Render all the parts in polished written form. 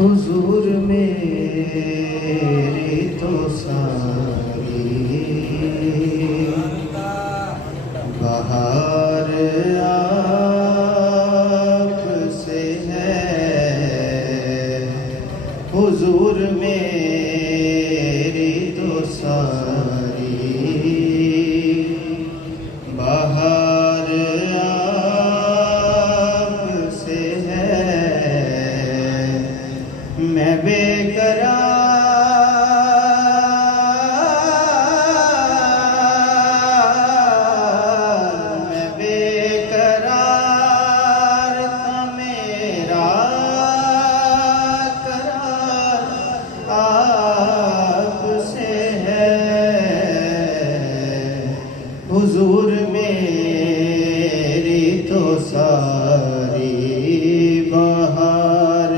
हुजूर मेरी तो सारी बहार आपसे है। हुजूर मेरी तो सारी बहार आपसे है। मैं बेकरार था, मेरा करार आपसे है। हुजूर मेरी तो सारी बहार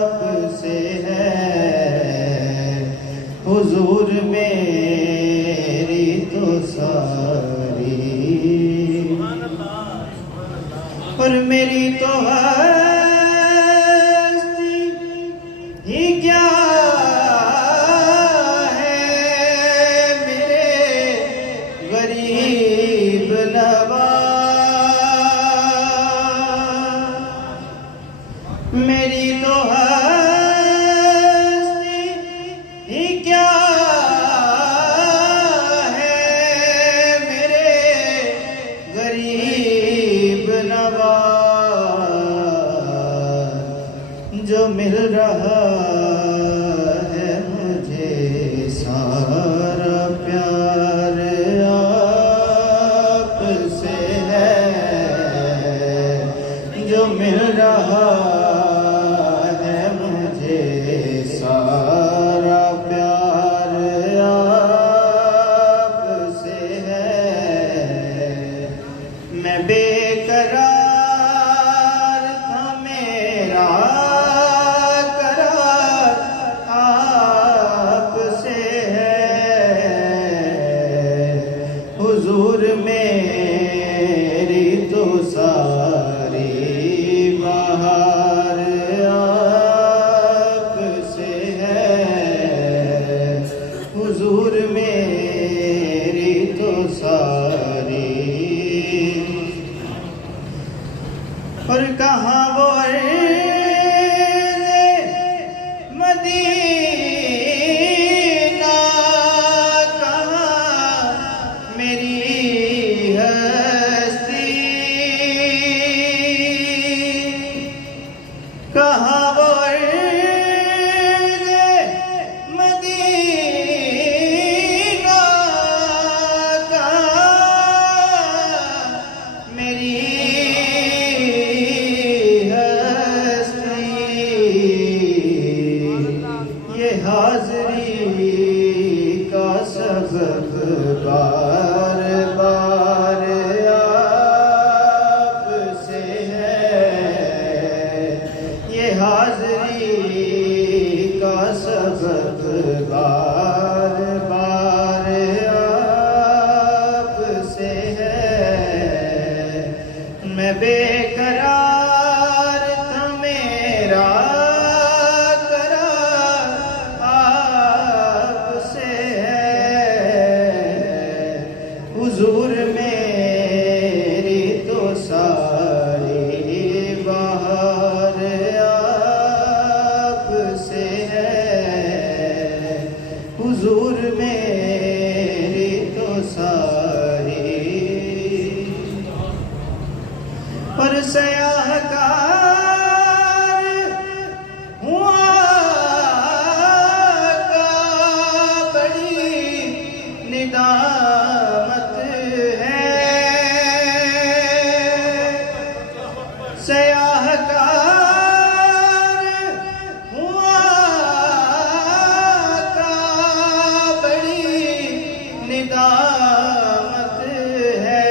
आपसे है। हुजूर मेरी तो सारी और मेरी तो हस्ती ही क्या है, मेरे गरीब नवाज। मेरी तो हस्ती ही क्या है, मेरे गरीब नवाज। जो मिल रहा है मुझे सारा प्यार आपसे है। जो मिल रहा है मुझे सारा प्यार आपसे है। मैं बेकरार था, मेरा करार आपसे है। हुजूर मेरी तो सारी बहार आपसे है। हुजूर मेरी तो सारी और कहाँ वो अर्ज़े मदीना, कहाँ मेरी हस्ती, कहाँ वो अर्ज़े मदीना, कहाँ मेरी ये हाज़री का सबब बार बार आपसे है। ये हाज़री का सबब बार बार आपसे है। मैं बेकरार था, मेरा हुजूर मेरी तो सारी बहार आपसे है। हुजूर मेरी तो सारी पर सयाहकार हुआ का बड़ी निदामत है। सयाहकार हुआ का बड़ी निदामत है।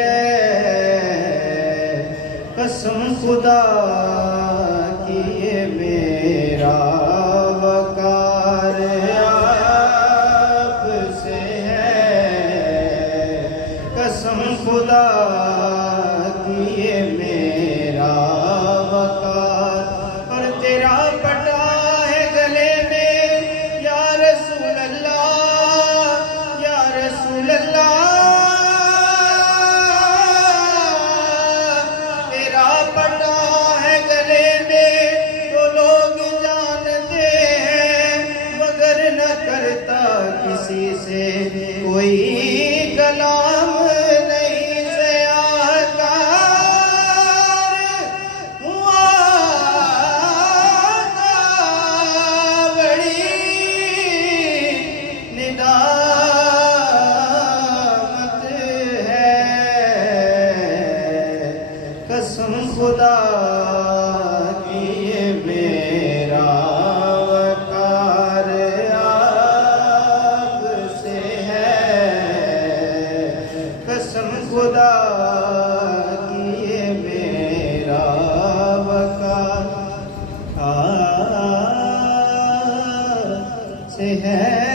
कसम खुदा की ये मेरा वकार आपसे है। कसम खुदा की ये मेरा वकार से कोई कलाम नहीं से आकार हुआ बड़ी निदामत है कसम खुदा की ये मेरा वकार आपसे है कसम खुदा की ये मेरा वकार आपसे है।